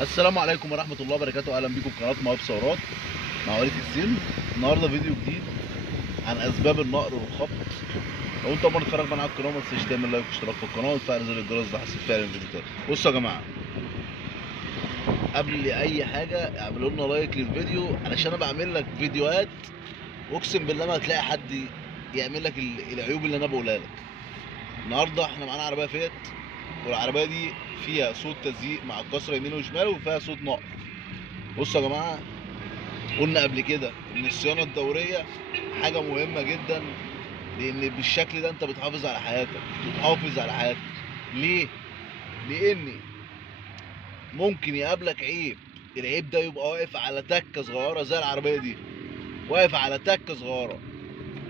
السلام عليكم ورحمة الله وبركاته. أهلا بكم في قناة مواهب ثورات مع وليد السن. النهارده فيديو جديد عن أسباب النقر والخبط. لو أنت أول مرة تتفرج معانا على القناة ما تنساش تعمل لايك واشتراك في القناة وتفعل زر الجرس ده حسب فعلا الفيديو تاني. بصوا يا جماعة، قبل أي حاجة اعملوا لنا لايك للفيديو علشان أنا بعمل لك فيديوهات وأقسم بالله ما هتلاقي حد يعمل لك العيوب اللي أنا بقولها لك. النهارده احنا معانا عربية فيت، والعربية دي فيها صوت تزييق مع الكسرة يمين وشمال وفيها صوت نقر. بصوا يا جماعه، قلنا قبل كده ان الصيانه الدوريه حاجه مهمه جدا، لان بالشكل ده انت بتحافظ على حياتك، ليه؟ لان ممكن يقابلك عيب، العيب ده يبقى واقف على تكه صغيره زي العربيه دي، واقف على تكه صغيره،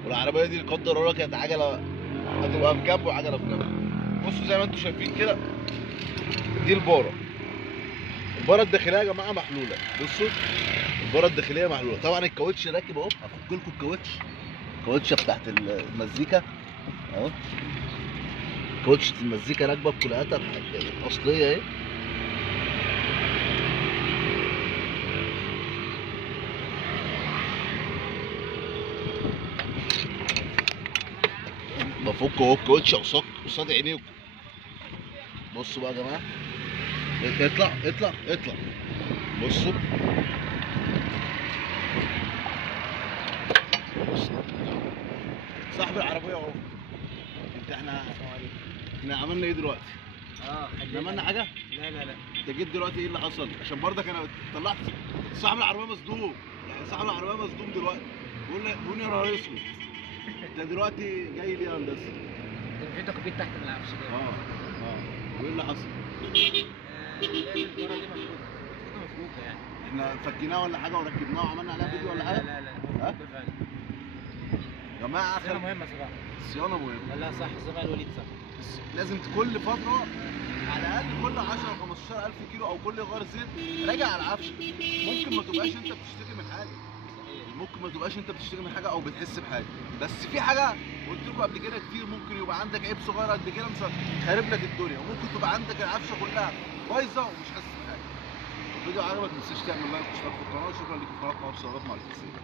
والعربيه دي لا قدر الله كانت عجله هتبقى في جنب وعجله في جنب. بصوا زي ما انتم شايفين كده، دي الباره الداخليه يا جماعه محلوله. بصوا الباره الداخليه محلوله. طبعا الكاوتش راكب اهو، هفك لكم الكاوتشه بتاعت المزيكا اهو، كاوتشه المزيكا راكبه بكلياتها الاصليه اهي. بفك اهو الكاوتشه قصاد عينيكم. بصوا بقى يا جماعه، اطلع بصوا صاحب العربيه اهو. احنا عملنا ايه دلوقتي؟ عملنا حاجه؟ لا انت جيت دلوقتي ايه اللي حصل؟ عشان برضك انا طلعت صاحب العربيه مصدوم، يعني صاحب العربيه مصدوم دلوقتي بيقول لي يا نهار اسود انت دلوقتي جاي ليه يا هندسه؟ في تخبيط تحت من العفش كده. وايه اللي حصل؟ لقيت الكرة دي مفكوكة يعني. احنا فكيناها ولا حاجه وركبناها وعملنا عليها فيديو ولا حاجه؟ لا مفكوكة فعلا. يا جماعه الصيانة مهمة صراحة. الصيانه مهمه. لا صح، زي ما الوليد صح. لازم كل فتره على الاقل كل 10 15000 كيلو او كل غير زيت راجع على العفش. ممكن ما تبقاش انت بتشتكي من حاجه، او بتحس بحاجه، بس في حاجه قلت لكم قبل كده كتير، ممكن يبقى عندك عيب صغير قد كده خارب لك الدنيا، وممكن تبقى عندك العفشه كلها بايظه ومش حاسس بحاجه. الفيديو عجبك ما تنساش تعمل لايك واشتراك في القناه. شكرا لكم في قناه مواهب ثورات مع الفيسبوك.